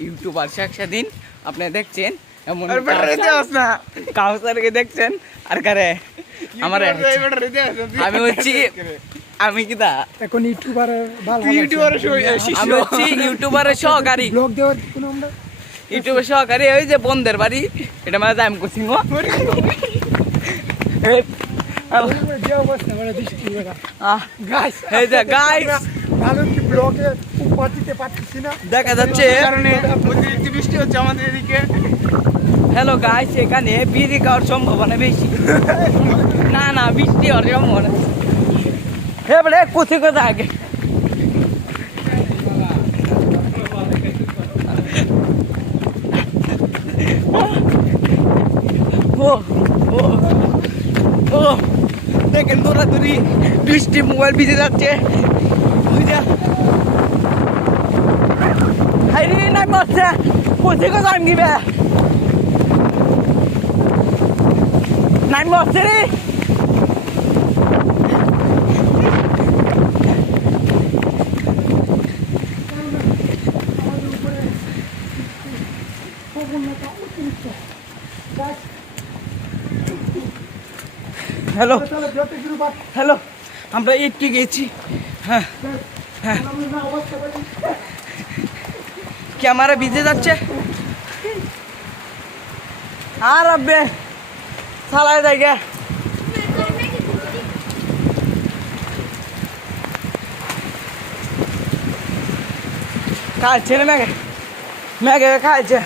YouTuber Sheikh স্বাধীন আপনি দেখছেন এমন কাউসারকে দেখছেন আর কারে আমার আমি হচ্ছি আমি কিতা এখন ইউটিউবারের আমি হচ্ছি ইউটিউবারের সহকারী ব্লগ দেওয়ার কোনো আমরা ইউটিউবের সহকারী ওই যে বন্ধের বাড়ি এটা মানে টাইম করছি গো যে অবস্থা মানে বৃষ্টি গাইস এই যে গাইস ভালো কি ব্লগে উপহার দিতে পারতেছি না দেখা যাচ্ছে কারণে অতিরিক্ত বৃষ্টি হচ্ছে আমাদের এদিকে হ্যালো গাইস এখানে বিড়ি খাওয়ার সম্ভাবনা বেশি না না বৃষ্টি হওয়ার সম্ভাবনা হে বলে কোথায় কোথায় আগে ও ও ও দেখেন দৌড়াদৌড়ি বৃষ্টি মোবাইল ভিজে যাচ্ছে হাই রে নাই মরছে কোথায় কোথায় আমি গিয়ে নাই মরছে রে হ্যালো হ্যালো আমরা একটু গেছি হ্যাঁ হ্যাঁ ক্যামেরা ভিজে যাচ্ছে আর আব্বে চালায় জায়গা খাচ্ছে না ম্যাগে ম্যাগে খাচ্ছে